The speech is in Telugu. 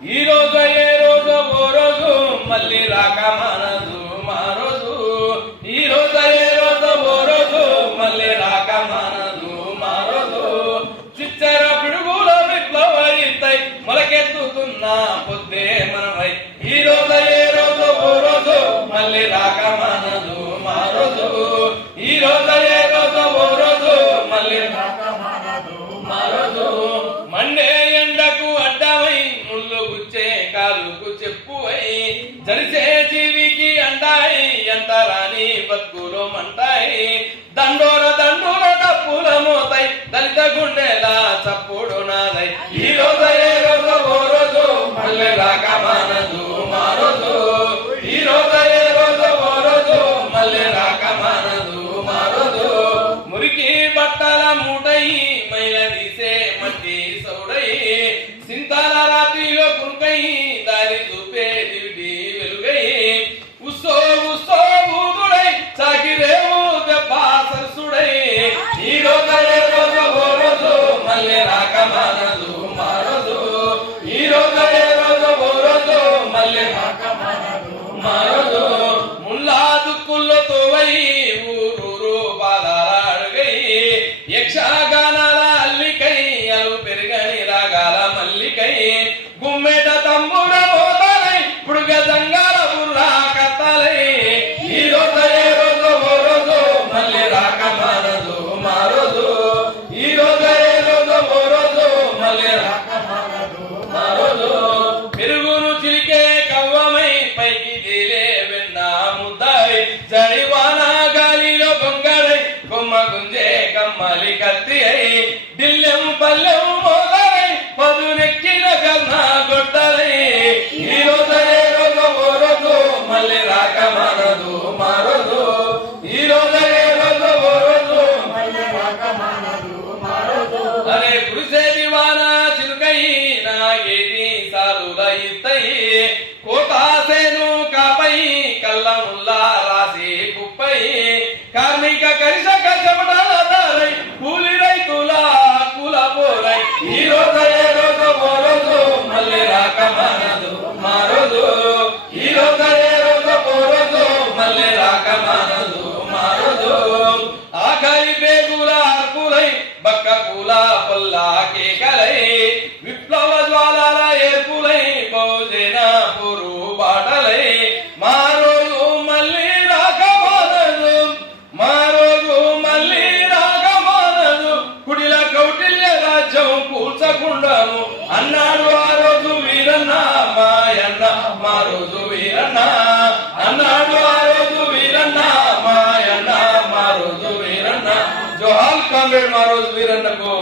ఈ రోజు ఏ రోజు ఓ రోజు మళ్ళీ రాక మానదు మా రోజు. ఈ రోజు ఏ రోజు ఓ రోజు మళ్ళీ రాక మానదు మా రోజు. చిచ్చర పిడుగుల విప్లవైతై మొలకెత్తుతున్న పొద్దే మనమై. ఈ రోజు ఏ రోజు ఓ రోజు మళ్ళీ రాక మానదు మా రోజు. ఈ రోజు ఏ రోజు ఓ రోజు మళ్ళీ రాక మానదు మా రోజు. మండే ఎండకు అడ్డమై ముళ్ళు గుచ్చే కాలుకు చెప్పువై జరిసే జీవికి అంటాయి ఎంత రాని బతుకులు మంటాయి. దండోర దండోర డప్పుల మోతాయి దళిత గుండెలా చప్పుడు నాదై. ఈ రోజు ఏ రోజు ఓ రోజు మళ్ళీ రాక మానదు మా రోజు. ఈ రోజు ఏ రోజు ఓ రోజు మళ్ళీ రాక మానదు మా రోజు. మురికి బట్టల మూటై మైల తీసే మట్టి సౌడై సింతాల రాత్రిలో కురుకై దారి చూపే దివిటి వెలుగై. ఉస్సో ఉస్సో ఊగుడై సాగిరేవు దెబ్బ సరసుడై. ఈ రోజు ఏ రోజు ఓ రోజు మళ్ళీ రాక మానదు మా రోజు. ఈ రోజు ఏ రోజు ఓ రోజు మళ్ళీ రాక మానదు మా రోజు. ముల్లా దుక్కులతో వై ఊరూరు బాధాల అడుగై యక్షగానాల అల్లికై అలు పెరుగని రాగాల మల్లికై గుమ్మెట తమ్ముడ పోతాలై పుడుగ దంగాల బుర్రా కత్తాలై. ఈ రోజు ఏ రోజు ఓ రోజు మళ్ళీ రాక మానదు మా రోజు. ఈ రోజు ఏ రోజు ఓ రోజు మళ్ళీ రాక మానదు మా రోజు. పెరుగును చిలికే కవ్వమై పైకి తేలే వెన్న ముద్దాయి జడివాన గాలిలో గొంగడై కొమ్మ గుంజే కమ్మలి కత్తి అయి దిల్లెం పల్లెం మోదరై పదునెక్కిన కన్నా గొడ్డలై. ఈ రోజు ఏ రోజు ఓ రోజు మళ్ళీ రాక మానదు మా రోజు. ఈ రోజు ఏ రోజు ఓ రోజు మళ్ళీ రాక మానదు మా రోజు. అరే పురుషేది వాన చిలుకై నాగేది సాలుల ఇత్తై కోటాసేను కాపై కళ్ళ ముల్లా రాసి కుప్పై కార్మిక కరిషక చెమటల దారై కూలి రైతుల కుల పోరై. ఈ రోజు ఏ రోజు ఓ రోజు మళ్ళీ రాక మానదు మా రోజు. ఈ రోజు ఏ రోజు ఓ రోజు మళ్ళీ రాక మానదు మా రోజు. ఆఖరి పేగుల అర్పులై బక్క పూల పల్లా కేకలై విప్లవ జ్వాలల ఏర్పులై బహుజన పురు బాటలై. మా రోజు మళ్ళీ రాక మానదు మా రోజు మళ్ళీ రాక మానదు. కుడిల కౌటిల్య రాజ్యం కూల్చకుండాను అన్నాడు ఆ రోజు వీరన్న మాయన్న మా రోజు వీరన్న అన్నాడు ఆ రోజు వీరన్న మాయన్న మా రోజు వీరన్న. జోహార్ కామ్రేడ్ మా రోజు వీరన్నకు.